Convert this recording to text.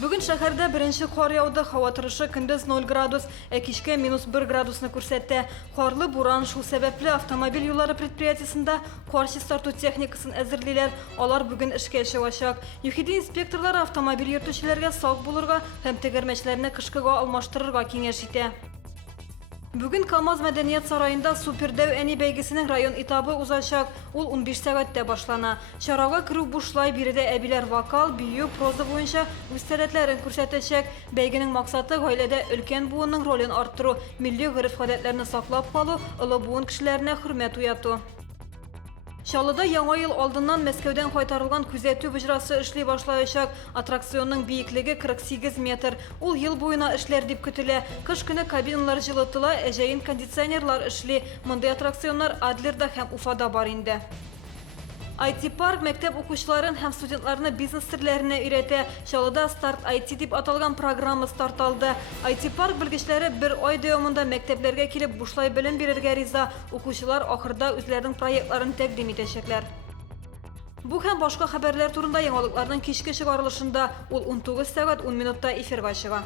Бүгін шәһәрдә беренче кар яуды, һава торышы көндез 0 градус, кичкә -1 градусны күрсәтте. Карлы буран, шул сәбәпле автомобиль юллары предприятиесендә кар чистарту техникасын әзерлиләр. Алар бүген эшкә чыгачак. ЮХИДИ инспекторлары автомобиль йөртүчеләргә сак булырга һәм тегәрмәчләрне кышкыга алмаштырырга киңәш итә. Бүген КамАЗ Мәдәният сарайында Супердәү әни бәйгесенең район этабы узачак. Ул 15 сәгатьтә башлана. Чарага керү бушлай, биредә әбиләр вокал, бию, проза буенча үз сәләтләрен күрсәтәчәк. Бәйгенең максаты гаиләдә өлкән буынның ролен арттыру, милли гореф-гадәтләрне саклап калу, олы буын кешеләренә хөрмәт уяту. Чаллыда яңа ел алдыннан Мәскәүдән кайтарылган күзәтү бөҗрасы эшли башлаячак. Аттракционның биеклеге 48 метр. Ул ел буена эшләр дип көтелә. Кыш көне кабиналар җылытыла, әҗәен кондиционерлар эшли. Мондый аттракционнар Адлерда һәм Уфада бар инде. IT-парк мәктәп укучыларын һәм студентларны бизнес серләренә өйрәтә. Чаллыда Старт IT дип аталган программа старталды. IT-парк белгечләре бер ай дәвамында мәктәпләргә килеп бушлай белем бирергә риза. Укучылар ахырда үзләренең проектларын тәкъдим итәчәкләр. Бу һәм башка хәбәрләр турында яңалыкларның кичке чыгарылышында ул 19 сәгать 10 минутта эфирга чыга.